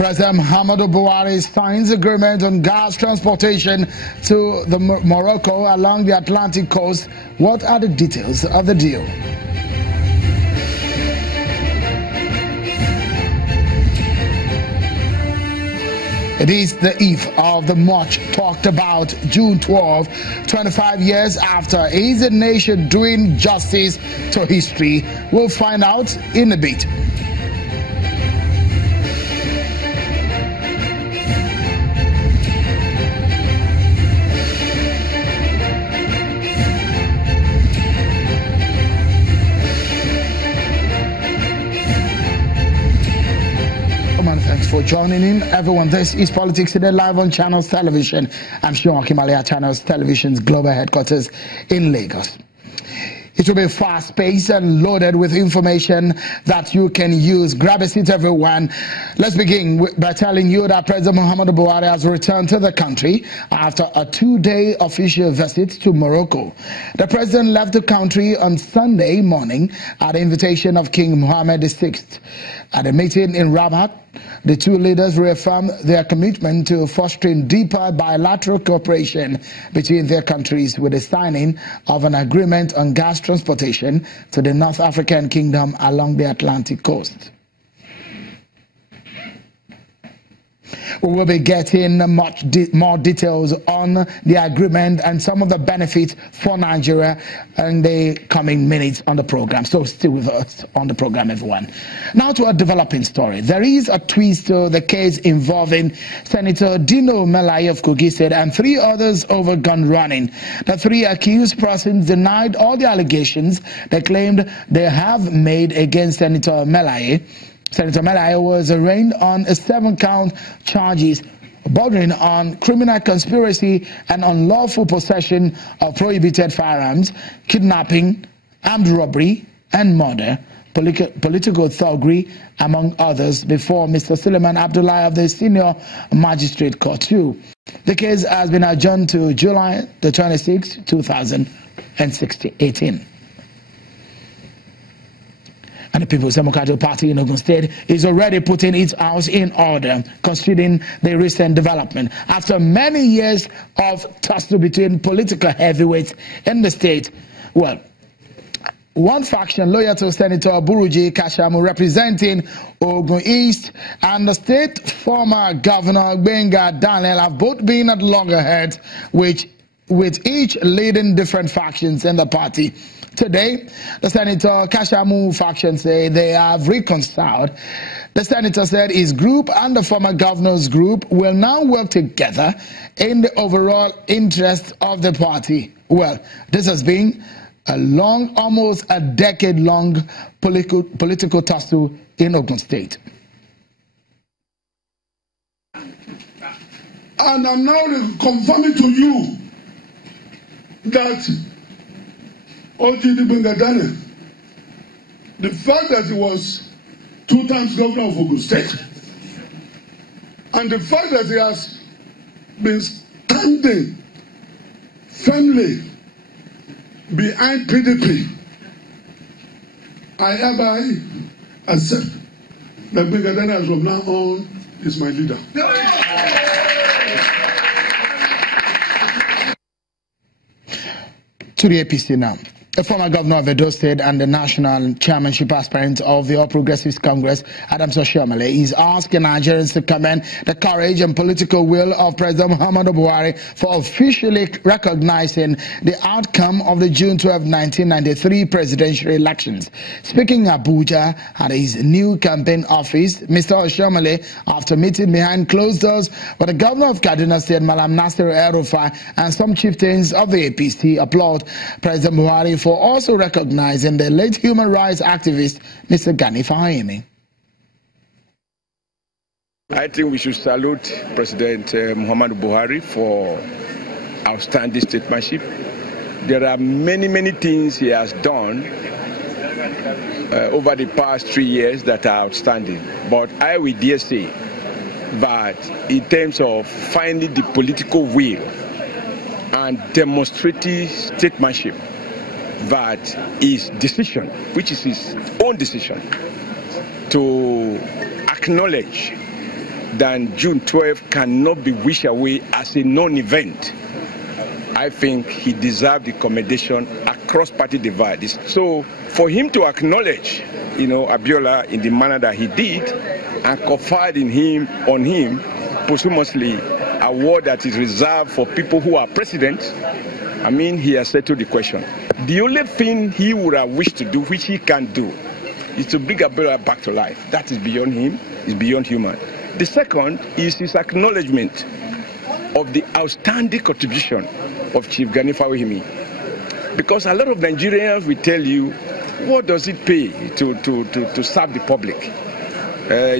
President Muhammadu Buhari signs agreement on gas transportation to Morocco along the Atlantic coast. What are the details of the deal? It is the eve of the much talked about June 12, 25 years after. Is the nation doing justice to history? We'll find out in a bit. Thanks for joining in, everyone. This is Politics Today, live on Channels Television. I'm Sean Kimalia, Channels Television's global headquarters in Lagos. It will be fast-paced and loaded with information that you can use. Grab a seat, everyone. Let's begin by telling you that President Muhammadu Buhari has returned to the country after a 2-day official visit to Morocco. The president left the country on Sunday morning at the invitation of King Mohammed VI. At a meeting in Rabat, the two leaders reaffirmed their commitment to fostering deeper bilateral cooperation between their countries with the signing of an agreement on gas transportation to the North African kingdom along the Atlantic coast. We will be getting much more details on the agreement and some of the benefits for Nigeria in the coming minutes on the program. So stay with us on the program, everyone. Now to a developing story. There is a twist to the case involving Senator Dino Melaye of Kogi State and 3 others over gun running. The 3 accused persons denied all the allegations they claimed they have made against Senator Melaye. Senator Melaye was arraigned on 7-count charges bordering on criminal conspiracy and unlawful possession of prohibited firearms, kidnapping, armed robbery, and murder, political thuggery, among others, before Mr. Suleiman Abdullahi of the Senior Magistrate Court 2. The case has been adjourned to July the 26th, 2018. And the People's Democratic Party in Ogun State is already putting its house in order, considering the recent development. After many years of tussle between political heavyweights in the state, well, one faction loyal to Senator Buruji Kashamu representing Ogun East and the state former Governor Benga Daniel have both been at loggerheads, with each leading different factions in the party. Today, the Senator Kashamu faction say they have reconciled. The senator said his group and the former governor's group will now work together in the overall interest of the party. Well, this has been a long, almost a decade-long political tussle in Ogun State. And I'm now confirming to you that Bengadane, the fact that he was 2 times governor of Ogun State, and the fact that he has been standing firmly behind PDP, I hereby accept that Bengadane as from now on is my leader. To the APC now. The former governor of Edo State and the national chairmanship aspirant of the All Progressives Congress, Adams Oshiomhole, is asking Nigerians to commend the courage and political will of President Muhammadu Buhari for officially recognizing the outcome of the June 12, 1993 presidential elections. Speaking in Abuja at his new campaign office, Mr. Oshiomhole, after meeting behind closed doors with the governor of Kaduna State, Malam Nasir El-Rufai, and some chieftains of the APC, applaud President Buhari for also recognizing the late human rights activist, Mr. Gani Fahimi. I think we should salute President Muhammadu Buhari for outstanding statesmanship. There are many things he has done over the past 3 years that are outstanding. But I will dare say that in terms of finding the political will and demonstrating statesmanship, that his decision, which is his own decision, to acknowledge than June 12 cannot be wished away as a non-event. I think he deserved the commendation across party divide. So for him to acknowledge, Abiola in the manner that he did and confide on him, posthumously, a award that is reserved for people who are president, I mean, he has settled the question. The only thing he would have wished to do, which he can do, is to bring Abiola back to life. That is beyond him, is beyond human. The second is his acknowledgement of the outstanding contribution of Chief Gani Fawehimi. Because a lot of Nigerians will tell you, what does it pay to serve the public?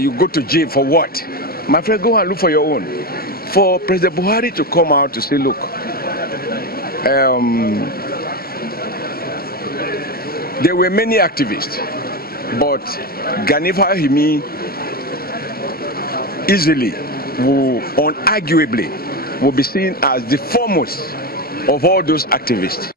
You go to jail for what? My friend, go and look for your own. For President Buhari to come out to say, look, there were many activists, but Gani Fawehimi easily, unarguably, will be seen as the foremost of all those activists.